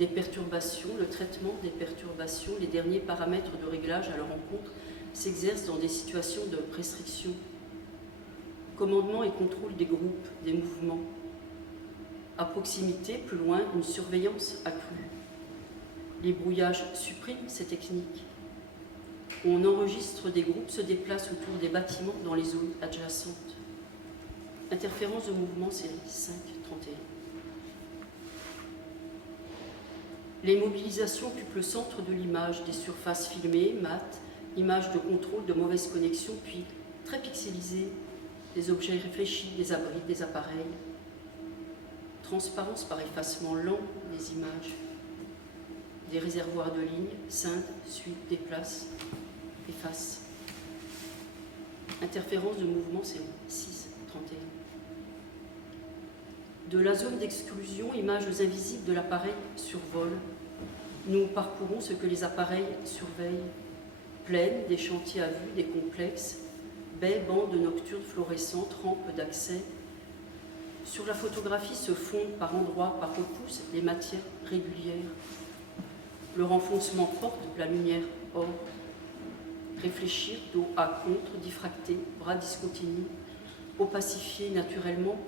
des perturbations, le traitement des perturbations, les derniers paramètres de réglage à leur encontre s'exercent dans des situations de restriction. Commandement et contrôle des groupes, des mouvements. À proximité, plus loin, une surveillance accrue. Les brouillages suppriment ces techniques. On enregistre des groupes se déplacent autour des bâtiments dans les zones adjacentes. Interférence de mouvement, série 5-31. Les mobilisations occupent le centre de l'image, des surfaces filmées, mates, images de contrôle de mauvaise connexion, puis très pixelisées, des objets réfléchis, des abris, des appareils. Transparence par effacement lent des images. Des réservoirs de lignes, scinde, suit, déplace, efface. Interférence de mouvement, série 6-31. De la zone d'exclusion, images invisibles de l'appareil survolent. Nous parcourons ce que les appareils surveillent. Plaines, des chantiers à vue, des complexes, baies, bandes nocturnes fluorescentes, rampes d'accès. Sur la photographie se fondent par endroits, par repousses, les matières régulières. Le renfoncement porte la lumière hors. Réfléchir, dos à contre, diffracté, bras discontinus, opacifié naturellement,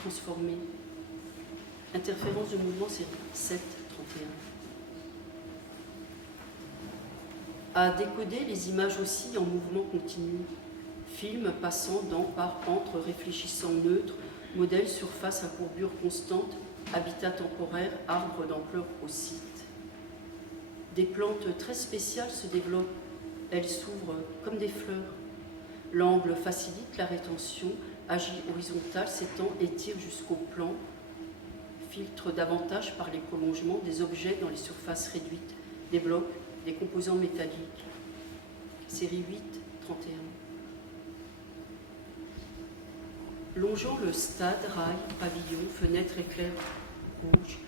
transformé. Interférence de mouvement, série 7-31. À décoder les images aussi en mouvement continu. Film passant dans, par, entre, réfléchissant neutre, modèle surface à courbure constante, habitat temporaire, arbre d'ampleur au site. Des plantes très spéciales se développent. Elles s'ouvrent comme des fleurs. L'angle facilite la rétention, agit horizontal, s'étend, étire jusqu'au plan, filtre davantage par les prolongements des objets dans les surfaces réduites, des blocs, des composants métalliques. Série 8-31. Longeant le stade, rail, pavillon, fenêtres, éclairs rouges,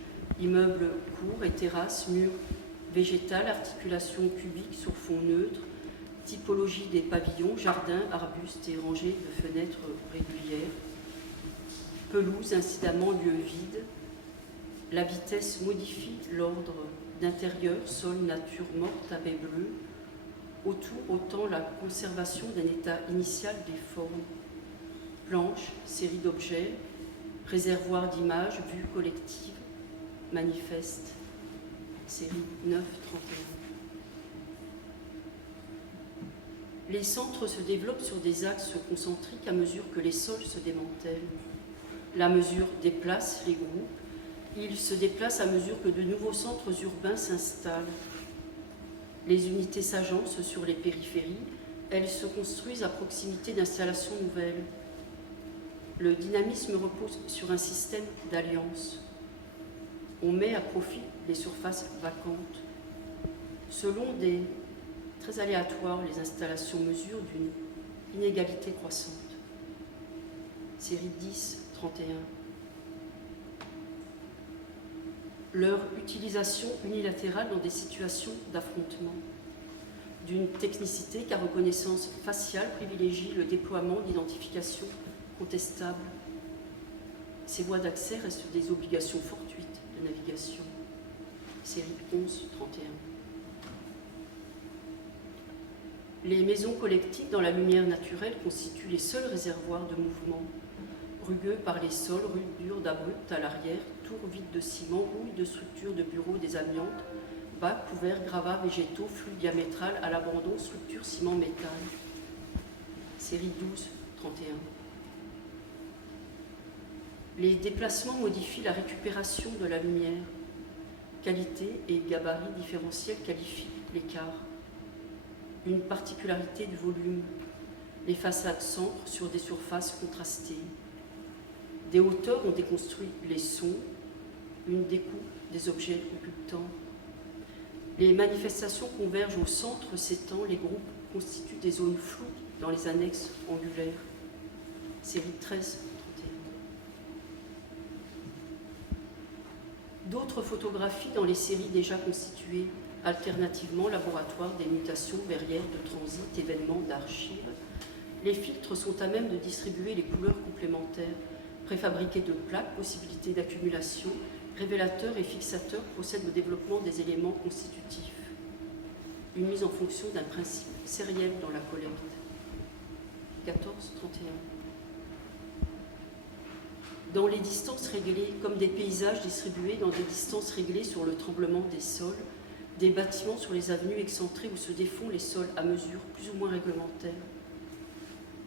immeubles courts et terrasses, murs végétales, articulations cubiques sur fond neutre, typologie des pavillons, jardins, arbustes et rangées de fenêtres régulières, pelouse, incidemment lieu vide. La vitesse modifie l'ordre d'intérieur, sol, nature morte, abaie bleue. Autour, autant la conservation d'un état initial des formes. Planche, série d'objets, réservoir d'images, vue collective, manifeste. Série 9-31. Les centres se développent sur des axes concentriques à mesure que les sols se démantèlent. La mesure déplace les groupes. Ils se déplacent à mesure que de nouveaux centres urbains s'installent. Les unités s'agencent sur les périphéries. Elles se construisent à proximité d'installations nouvelles. Le dynamisme repose sur un système d'alliances. On met à profit les surfaces vacantes. Selon des très aléatoires, les installations mesurent d'une inégalité croissante. Série 10-31. leur utilisation unilatérale dans des situations d'affrontement, d'une technicité car reconnaissance faciale privilégie le déploiement d'identification contestable. Ces voies d'accès restent des obligations fortuites de navigation. Série 11-31. Les maisons collectives dans la lumière naturelle constituent les seuls réservoirs de mouvement. Rugueux par les sols, rues dures d'abrupts à l'arrière, tours vides de ciment, rouilles de structures de bureaux des amiantes, bacs, couverts, gravats, végétaux, flux diamétral à l'abandon, structures ciment-métal. Série 12-31. Les déplacements modifient la récupération de la lumière. Qualité et gabarit différentiels qualifient l'écart. Une particularité du volume. Les façades s'ancrent sur des surfaces contrastées. Des hauteurs ont déconstruit les sons, une découpe des objets occultants. Les manifestations convergent au centre s'étend, les groupes constituent des zones floues dans les annexes angulaires. Série 13-31. D'autres photographies dans les séries déjà constituées, alternativement laboratoire des mutations, verrières de transit, événements d'archives. Les filtres sont à même de distribuer les couleurs complémentaires, préfabriqués de plaques, possibilité d'accumulation, révélateurs et fixateurs procèdent au développement des éléments constitutifs. Une mise en fonction d'un principe sériel dans la collecte. 14-31. Dans les distances réglées, comme des paysages distribués dans des distances réglées sur le tremblement des sols, des bâtiments sur les avenues excentrées où se défont les sols à mesure plus ou moins réglementaires,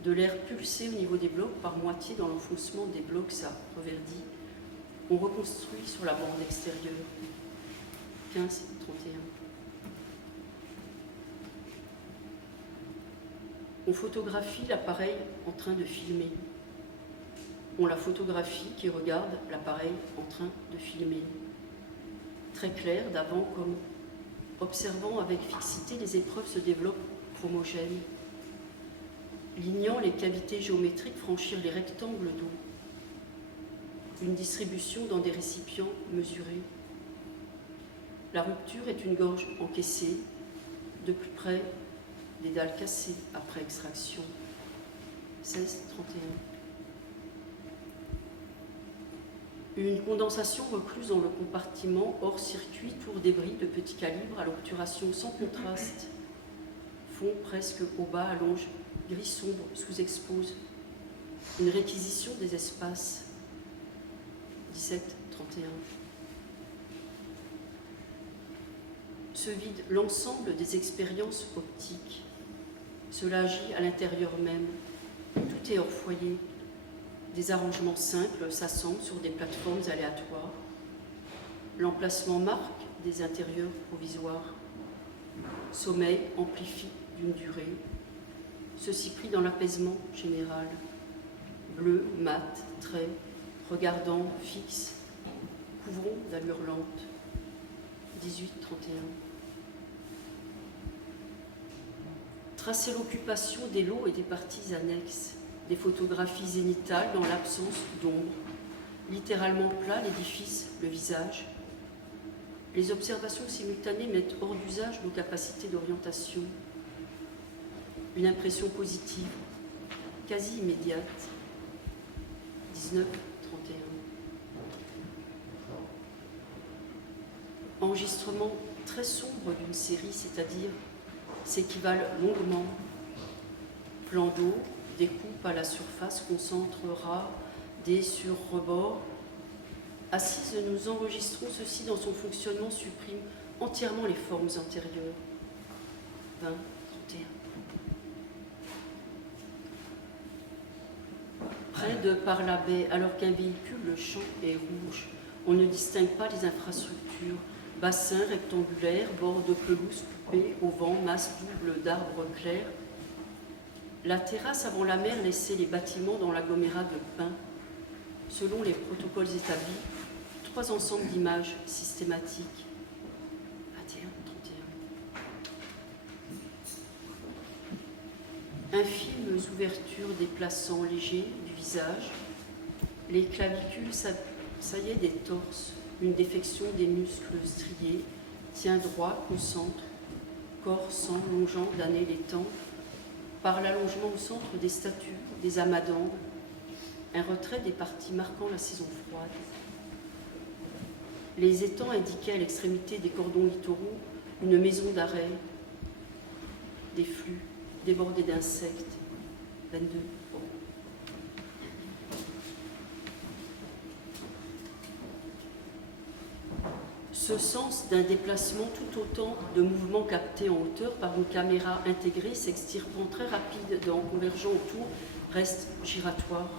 de l'air pulsé au niveau des blocs par moitié dans l'enfoncement des blocs à reverdis, on reconstruit sur la bande extérieure. 15-31. On photographie l'appareil en train de filmer. On la photographie qui regarde l'appareil en train de filmer. Très clair d'avant comme observant avec fixité, les épreuves se développent chromogènes. Lignant les cavités géométriques, franchir les rectangles d'eau. Une distribution dans des récipients mesurés. La rupture est une gorge encaissée, de plus près des dalles cassées après extraction. 16-31. Une condensation recluse dans le compartiment hors circuit, tour débris de petit calibre à l'obturation sans contraste. Fond presque au bas, allonge, gris sombre, sous-expose. Une réquisition des espaces. 17-31. Se vide l'ensemble des expériences optiques. Cela agit à l'intérieur même. Tout est hors foyer. Des arrangements simples s'assemblent sur des plateformes aléatoires. L'emplacement marque des intérieurs provisoires. Sommeil amplifie d'une durée. Ceci pris dans l'apaisement général. Bleu, mat, trait, regardant, fixe, couvrons d'allure lente. 18-31. Tracer l'occupation des lots et des parties annexes. Des photographies zénitales dans l'absence d'ombre. Littéralement plat, l'édifice, le visage. Les observations simultanées mettent hors d'usage nos capacités d'orientation. Une impression positive, quasi immédiate. 19-31. Enregistrement très sombre d'une série, c'est-à-dire s'équivalent longuement. Plan d'eau, découpe à la surface, concentrera des sur rebord. Assises, nous enregistrons ceci dans son fonctionnement, supprime entièrement les formes antérieures. 20-31. Près de par la baie, alors qu'un véhicule, le champ est rouge. On ne distingue pas les infrastructures. Bassin rectangulaire, bord de pelouse coupée, au vent, masse double d'arbres clairs. La terrasse avant la mer laissait les bâtiments dans l'agglomérat de pins. Selon les protocoles établis, 3 ensembles d'images systématiques. 21-31. Infimes ouvertures déplaçant léger du visage. Les clavicules saillaient des torses. une défection des muscles striés, tient droit, concentre, corps sang longeant d'années les temps, par l'allongement au centre des statues, des amas d'angles, un retrait des parties marquant la saison froide. Les étangs indiquaient à l'extrémité des cordons littoraux une maison d'arrêt, des flux débordés d'insectes. 22. Ce sens d'un déplacement tout autant de mouvements captés en hauteur par une caméra intégrée s'extirpant très rapide dans convergeant autour reste giratoire.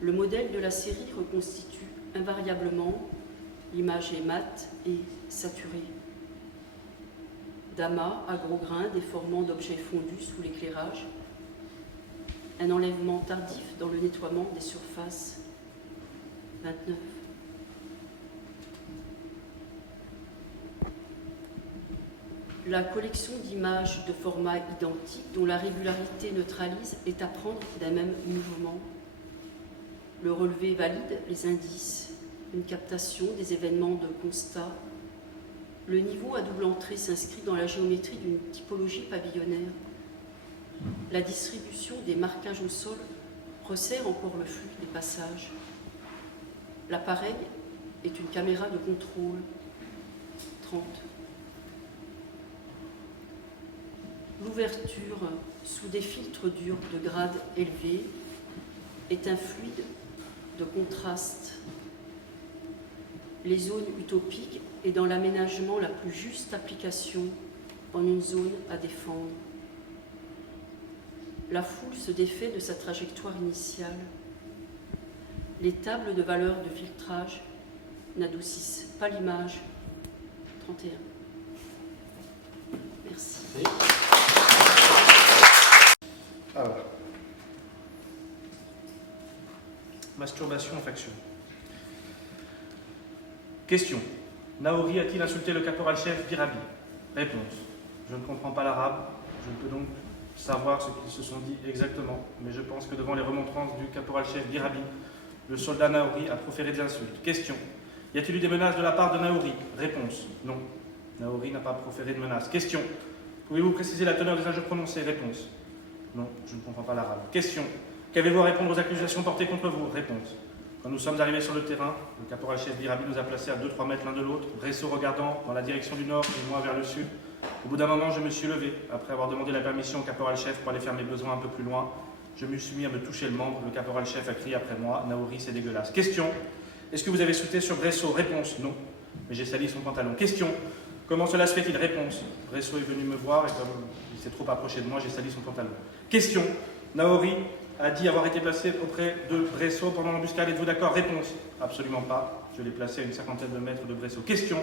Le modèle de la série reconstitue invariablement l'image est mate et saturée. D'amas à gros grains déformant d'objets fondus sous l'éclairage. Un enlèvement tardif dans le nettoiement des surfaces. 29. La collection d'images de format identique dont la régularité neutralise est à prendre d'un même mouvement. Le relevé valide les indices, une captation des événements de constat. Le niveau à double entrée s'inscrit dans la géométrie d'une typologie pavillonnaire. La distribution des marquages au sol resserre encore le flux des passages. L'appareil est une caméra de contrôle. 30. L'ouverture sous des filtres durs de grade élevé est un fluide de contraste. Les zones utopiques et dans l'aménagement la plus juste application en une zone à défendre. La foule se défait de sa trajectoire initiale. Les tables de valeur de filtrage n'adoucissent pas l'image. 31. Merci. Alors. Masturbation en faction. Question. Naori a-t-il insulté le caporal-chef Birabi? Réponse. Je ne comprends pas l'arabe, je ne peux donc savoir ce qu'ils se sont dit exactement, mais je pense que devant les remontrances du caporal-chef Birabi, le soldat Naori a proféré des insultes. Question. Y a-t-il eu des menaces de la part de Naori? Réponse. Non. Naori n'a pas proféré de menaces. Question. Pouvez-vous préciser la teneur des injures prononcées? Réponse. Non, je ne comprends pas l'arabe. Question. Qu'avez-vous à répondre aux accusations portées contre vous? Réponse. Quand nous sommes arrivés sur le terrain, le caporal-chef Birabi nous a placés à 2-3 mètres l'un de l'autre, Bresso regardant dans la direction du nord et moi vers le sud. Au bout d'un moment, je me suis levé, après avoir demandé la permission au caporal-chef pour aller faire mes besoins un peu plus loin. Je me suis mis à me toucher le membre, le caporal-chef a crié après moi, Naori, c'est dégueulasse. Question. Est-ce que vous avez sauté sur Bresso? Réponse. Non. Mais j'ai sali son pantalon. Question. Comment cela se fait-il? Réponse. Bresso est venu me voir et comme il s'est trop approché de moi, j'ai sali son pantalon. Question. Naori a dit avoir été placé auprès de Bresso pendant l'embuscade. Êtes-vous d'accord? Réponse. Absolument pas. Je l'ai placé à une 50aine de mètres de Bresso. Question.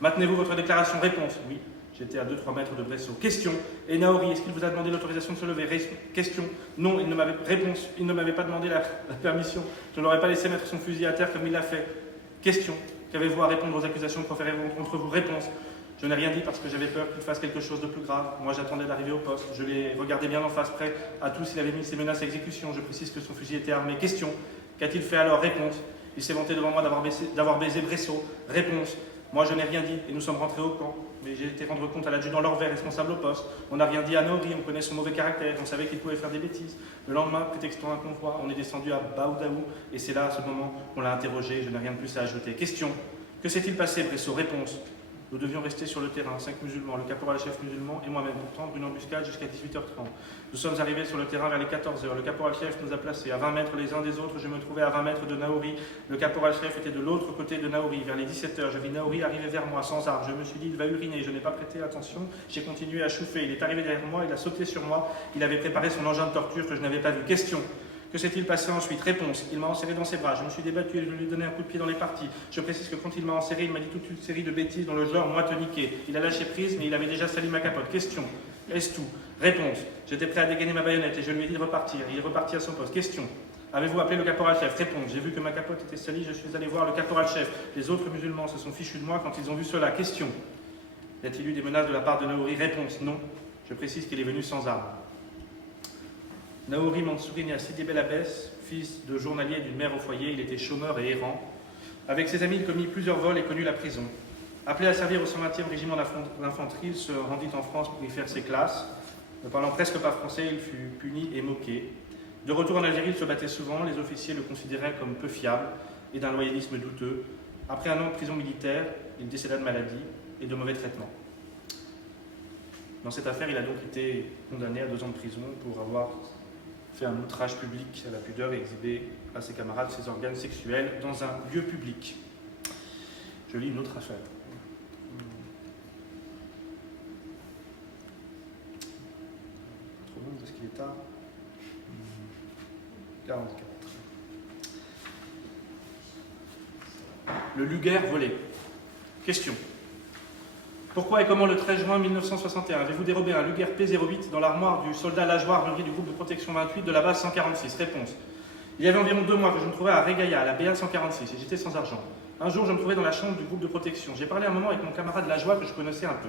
Maintenez-vous votre déclaration? Réponse. Oui. J'étais à 2-3 mètres de Bresso. Question. Et Naori, est-ce qu'il vous a demandé l'autorisation de se lever? Question. Non, il ne m'avait réponse. Il ne m'avait pas demandé la permission. Je ne l'aurais pas laissé mettre son fusil à terre comme il l'a fait. Question. Qu'avez-vous à répondre aux accusations proférées contre vous? Réponse. Je n'ai rien dit parce que j'avais peur qu'il fasse quelque chose de plus grave. Moi, j'attendais d'arriver au poste. Je l'ai regardé bien en face, prêt à tout s'il avait mis ses menaces à exécution. Je précise que son fusil était armé. Question. Qu'a-t-il fait alors? Réponse. Il s'est vanté devant moi d'avoir baisé Bresso. Réponse. Moi, je n'ai rien dit et nous sommes rentrés au camp. Mais j'ai été rendre compte à l'adjudant Lorvet, responsable au poste. On n'a rien dit à Naori, on connaît son mauvais caractère, on savait qu'il pouvait faire des bêtises. Le lendemain, prétextant un convoi, on est descendu à Baoudaou et c'est là, à ce moment, qu'on l'a interrogé. Je n'ai rien de plus à ajouter. Question. Que s'est-il passé, Bresso? Réponse. Nous devions rester sur le terrain, 5 musulmans, le caporal-chef musulman et moi-même, pour tendre une embuscade jusqu'à 18h30. Nous sommes arrivés sur le terrain vers les 14h. Le caporal-chef nous a placés à 20 mètres les uns des autres. Je me trouvais à 20 mètres de Naori. Le caporal-chef était de l'autre côté de Naori. Vers les 17h, je vis Naori arriver vers moi sans arme. Je me suis dit, il va uriner. Je n'ai pas prêté attention. J'ai continué à chauffer. Il est arrivé derrière moi, il a sauté sur moi. Il avait préparé son engin de torture que je n'avais pas vu. Question. Que s'est-il passé ensuite? Réponse. Il m'a enserré dans ses bras. Je me suis débattu et je lui ai donné un coup de pied dans les parties. Je précise que quand il m'a enserré, il m'a dit toute une série de bêtises dans le genre moi te niquer. Il a lâché prise, mais il avait déjà sali ma capote. Question. Est-ce tout? Réponse. J'étais prêt à dégainer ma baïonnette et je lui ai dit de repartir. Il est reparti à son poste. Question. Avez-vous appelé le caporal-chef? Réponse. J'ai vu que ma capote était salie, je suis allé voir le caporal-chef. Les autres musulmans se sont fichus de moi quand ils ont vu cela. Question. Y a-t-il eu des menaces de la part de Naori? Réponse. Non. Je précise qu'il est venu sans arme. Naori Mansouri né à Sidi Bel Abbès, fils de journalier d'une mère au foyer, il était chômeur et errant. Avec ses amis, il commit plusieurs vols et connut la prison. Appelé à servir au 120e régiment d'infanterie, il se rendit en France pour y faire ses classes. Ne parlant presque pas français, il fut puni et moqué. De retour en Algérie, il se battait souvent. Les officiers le considéraient comme peu fiable et d'un loyalisme douteux. Après un an de prison militaire, il décéda de maladie et de mauvais traitements. Dans cette affaire, il a donc été condamné à 2 ans de prison pour avoir fait un outrage public à la pudeur et exhibé à ses camarades ses organes sexuels dans un lieu public. Je lis une autre affaire. Trop long parce qu'il est tard. 44. Le Luger volé. Question. Pourquoi et comment le 13 juin 1961 avez-vous dérobé un Luger P08 dans l'armoire du soldat Lajoie, armurerie du groupe de protection 28 de la base 146? Réponse. Il y avait environ 2 mois que je me trouvais à Regaïa, à la BA 146, et j'étais sans argent. Un jour, je me trouvais dans la chambre du groupe de protection. J'ai parlé un moment avec mon camarade Lajoie que je connaissais un peu.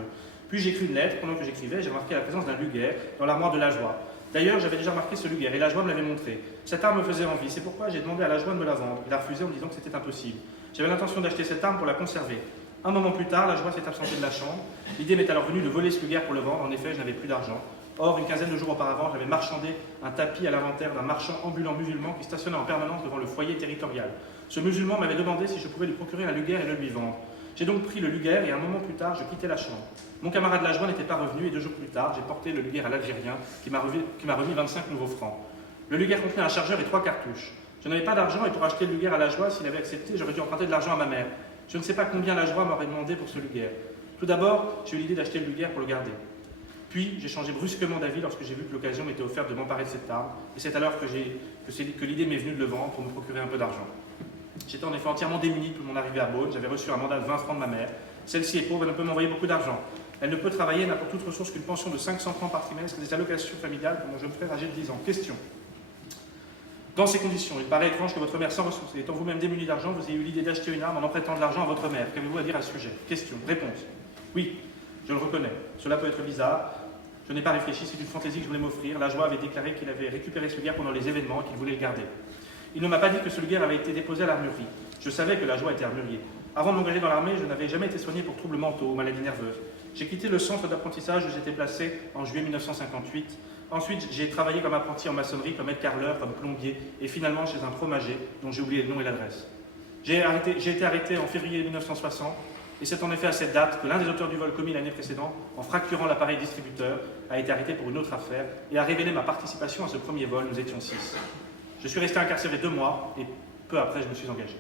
Puis j'ai écrit une lettre. Pendant que j'écrivais, j'ai remarqué la présence d'un Luger dans l'armoire de Lajoie. D'ailleurs, j'avais déjà remarqué ce Luger et Lajoie me l'avait montré. Cette arme me faisait envie. C'est pourquoi j'ai demandé à Lajoie de me la vendre. Il a refusé en me disant que c'était impossible. J'avais l'intention d'acheter cette arme pour la conserver. Un moment plus tard, Lajoie s'est absenté de la chambre. L'idée m'est alors venue de voler ce Luger pour le vendre. En effet, je n'avais plus d'argent. Or, une quinzaine de jours auparavant, j'avais marchandé un tapis à l'inventaire d'un marchand ambulant musulman qui stationnait en permanence devant le foyer territorial. Ce musulman m'avait demandé si je pouvais lui procurer un Luger et le lui vendre. J'ai donc pris le Luger et un moment plus tard, je quittais la chambre. Mon camarade Lajoie n'était pas revenu et 2 jours plus tard, j'ai porté le Luger à l'Algérien qui m'a remis 25 nouveaux francs. Le Luger contenait un chargeur et 3 cartouches. Je n'avais pas d'argent et pour acheter le Luger à Lajoie, s'il avait accepté, j'aurais dû emprunter de l'argent à ma mère. Je ne sais pas combien Lajoie m'aurait demandé pour ce Luger. Tout d'abord, j'ai eu l'idée d'acheter le Luger pour le garder. Puis, j'ai changé brusquement d'avis lorsque j'ai vu que l'occasion m'était offerte de m'emparer de cette arme, et c'est alors que l'idée m'est venue de le vendre pour me procurer un peu d'argent. J'étais en effet entièrement démuni pour mon arrivée à Beaune, j'avais reçu un mandat de 20 francs de ma mère. Celle-ci est pauvre et ne peut m'envoyer beaucoup d'argent. Elle ne peut travailler, n'a pour toute ressource qu'une pension de 500 francs par trimestre et des allocations familiales pour mon jeune frère âgé de 10 ans. Question. Dans ces conditions, il paraît étrange que votre mère sans ressources et étant vous-même démuni d'argent, vous ayez eu l'idée d'acheter une arme en empruntant de l'argent à votre mère. Qu'avez-vous à dire à ce sujet? Question. Réponse. Oui, je le reconnais. Cela peut être bizarre. Je n'ai pas réfléchi, c'est une fantaisie que je voulais m'offrir. Lajoie avait déclaré qu'il avait récupéré ce Luger pendant les événements et qu'il voulait le garder. Il ne m'a pas dit que ce Luger avait été déposé à l'armurerie. Je savais que Lajoie était armurier. Avant de m'engager dans l'armée, je n'avais jamais été soigné pour troubles mentaux ou maladies nerveuses. J'ai quitté le centre d'apprentissage où j'étais placé en juillet 1958. Ensuite, j'ai travaillé comme apprenti en maçonnerie, comme aide-carreleur, comme plombier, et finalement chez un fromager dont j'ai oublié le nom et l'adresse. J'ai été arrêté en février 1960, et c'est en effet à cette date que l'un des auteurs du vol commis l'année précédente, en fracturant l'appareil distributeur, a été arrêté pour une autre affaire et a révélé ma participation à ce premier vol. Nous étions 6. Je suis resté incarcéré 2 mois, et peu après, je me suis engagé.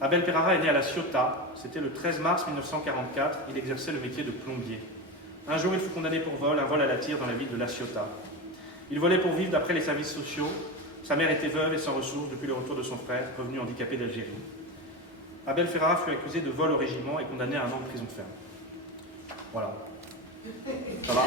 Abel Ferrara est né à La Ciotat. C'était le 13 mars 1944. Il exerçait le métier de plombier. Un jour, il fut condamné pour vol, un vol à la tire dans la ville de La Ciotat. Il volait pour vivre d'après les services sociaux. Sa mère était veuve et sans ressources depuis le retour de son frère, revenu handicapé d'Algérie. Abel Ferrara fut accusé de vol au régiment et condamné à 1 an de prison ferme. Voilà. Ça va ?